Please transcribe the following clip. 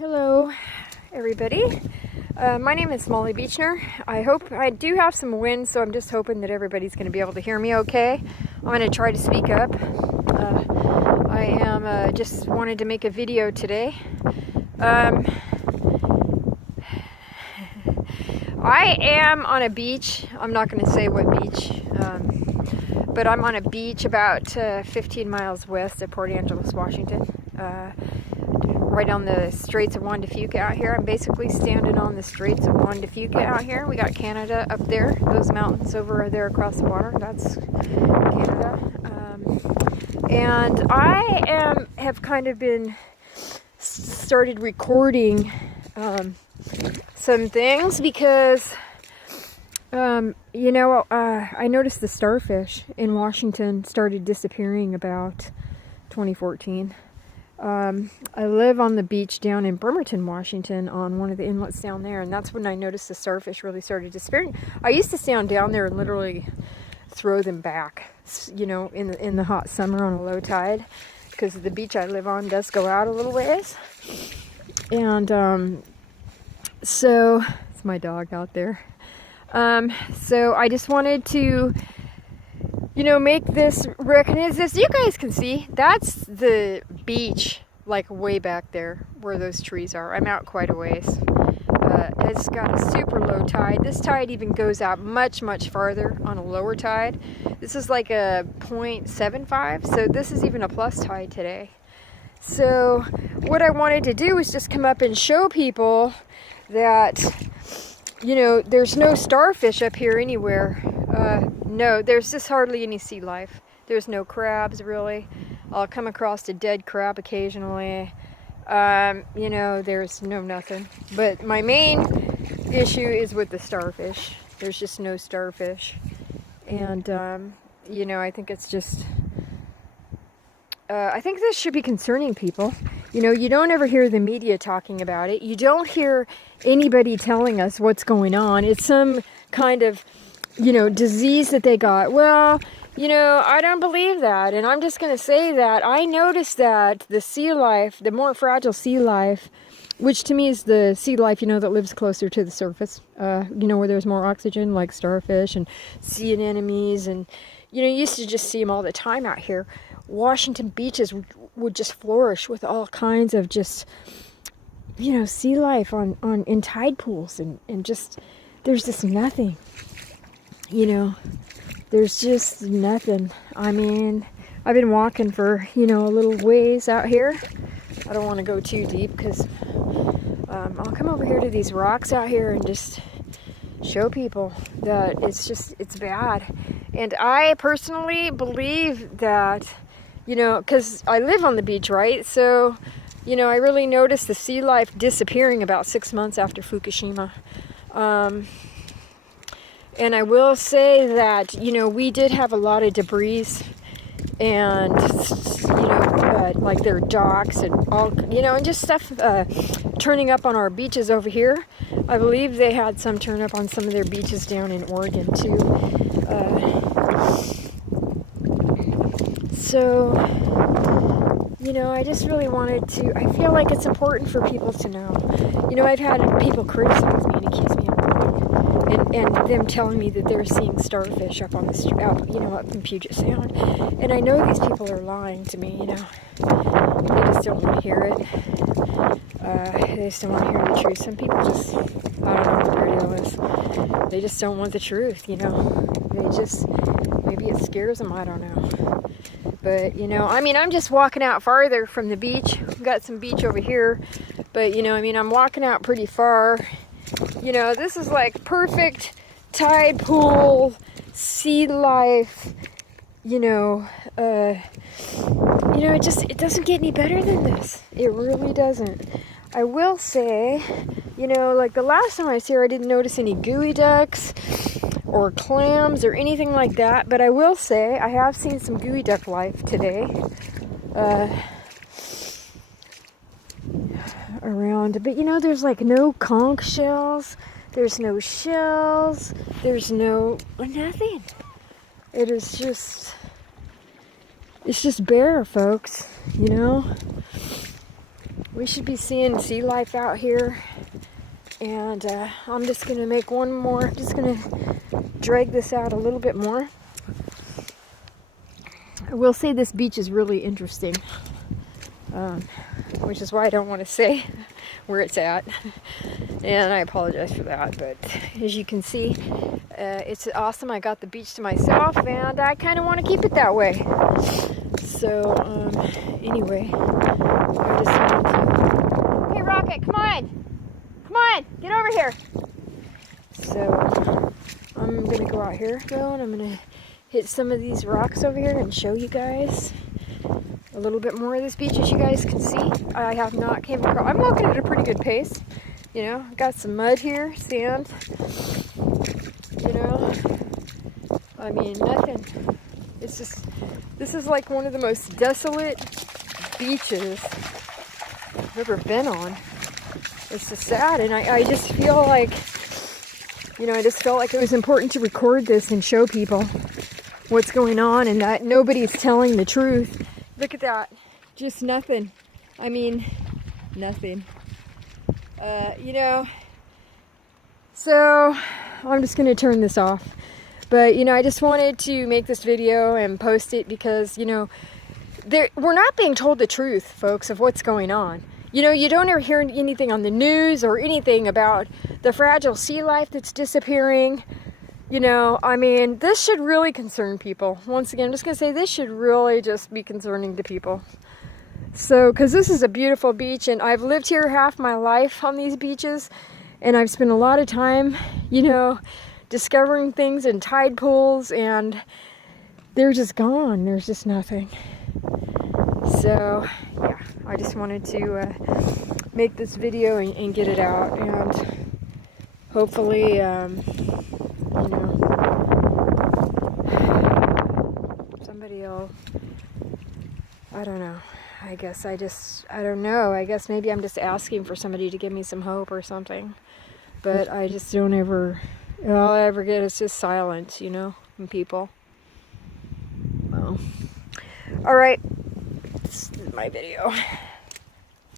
Hello, everybody. My name is Molly Beechner. I do have some wind, so I'm just hoping that everybody's going to be able to hear me okay. I'm going to try to speak up. I am just wanted to make a video today. I am on a beach. I'm not going to say what beach, but I'm on a beach about 15 miles west of Port Angeles, Washington. Right on the Straits of Juan Fuca out here. I'm basically standing on the Straits of Juan Fuca out here. We got Canada up there. Those mountains over there across the water, that's Canada. And I have kind of been started recording some things because I noticed the starfish in Washington started disappearing about 2014. I live on the beach down in Bremerton, Washington, on one of the inlets down there, and that's when I noticed the starfish really started disappearing. I used to stand down there and literally throw them back, in the hot summer on a low tide, because the beach I live on does go out a little ways. And so it's my dog out there. So I just wanted to make this recognize. You guys can see that's the beach, like way back there where those trees are. I'm out quite a ways. It's got a super low tide. This tide even goes out much farther on a lower tide. This is like a 0.75, so this is even a plus tide today. So what I wanted to do was just come up and show people that there's no starfish up here anywhere. No, there's just hardly any sea life. There's no crabs, really. I'll come across a dead crab occasionally. There's no nothing. But my main issue is with the starfish. There's just no starfish. And, I think it's just... I think this should be concerning people. You don't ever hear the media talking about it. You don't hear anybody telling us what's going on. It's some kind of, disease that they got. Well, I don't believe that. And I'm just going to say that I noticed that the sea life, the more fragile sea life, which to me is the sea life, that lives closer to the surface, where there's more oxygen, like starfish and sea anemones. And, you used to just see them all the time out here. Washington beaches would just flourish with all kinds of just, sea life in tide pools and just, there's just nothing, there's just nothing. I mean, I've been walking for, a little ways out here. I don't want to go too deep because I'll come over here to these rocks out here and just show people that it's bad. And I personally believe that, because I live on the beach, right? So, I really noticed the sea life disappearing about 6 months after Fukushima. And I will say that, we did have a lot of debris and, like their docks and all, and just stuff turning up on our beaches over here. I believe they had some turn up on some of their beaches down in Oregon, too. So, I just really wanted to, I feel like it's important for people to know. I've had people criticize me and accuse me of lying, and them telling me that they're seeing starfish up on the street, up in Puget Sound. And I know these people are lying to me, They just don't want to hear it. They just don't want to hear the truth. Some people just, I don't know what their deal is. They just don't want the truth, They just, maybe it scares them, I don't know. But, I'm just walking out farther from the beach. We've got some beach over here. But, I'm walking out pretty far. This is like perfect tide pool, sea life, it doesn't get any better than this. It really doesn't. I will say, like the last time I was here, I didn't notice any gooey ducks or clams or anything like that. But I will say I have seen some gooey duck life today around. But there's like no conch shells. There's no shells. There's nothing. It's just bare, folks. we should be seeing sea life out here. And I'm just going to make one more. I'm just going to drag this out a little bit more. I will say this beach is really interesting, which is why I don't want to say where it's at. And I apologize for that, but as you can see, it's awesome. I got the beach to myself, and I kind of want to keep it that way. So, anyway, I just want to... Hey, Rocket, come on! Come on, get over here! So, I'm going to go out here, though, and I'm going to hit some of these rocks over here and show you guys a little bit more of this beach. As you guys can see, I have not came across... I'm walking at a pretty good pace. You know, got some mud here, sand. You know, I mean, nothing. It's just, this is like one of the most desolate beaches I've ever been on. It's just sad, and I just feel like, you know, I just felt like it was important to record this and show people what's going on, and that nobody's telling the truth. Look at that. Just nothing. I mean, nothing. You know, so I'm just going to turn this off. But, you know, I just wanted to make this video and post it because, you know, we're not being told the truth, folks, of what's going on. You know, you don't ever hear anything on the news or anything about the fragile sea life that's disappearing. You know, I mean, this should really concern people. Once again, I'm just going to say this should really just be concerning to people. So, because this is a beautiful beach, and I've lived here half my life on these beaches, and I've spent a lot of time, you know, discovering things in tide pools, and they're just gone. There's just nothing. So, yeah, I just wanted to make this video and get it out, and hopefully, you know, somebody will, I don't know. I guess I don't know. I guess maybe I'm just asking for somebody to give me some hope or something. But I just don't ever, all I ever get is just silence, you know, from people. Well, all right. This is my video.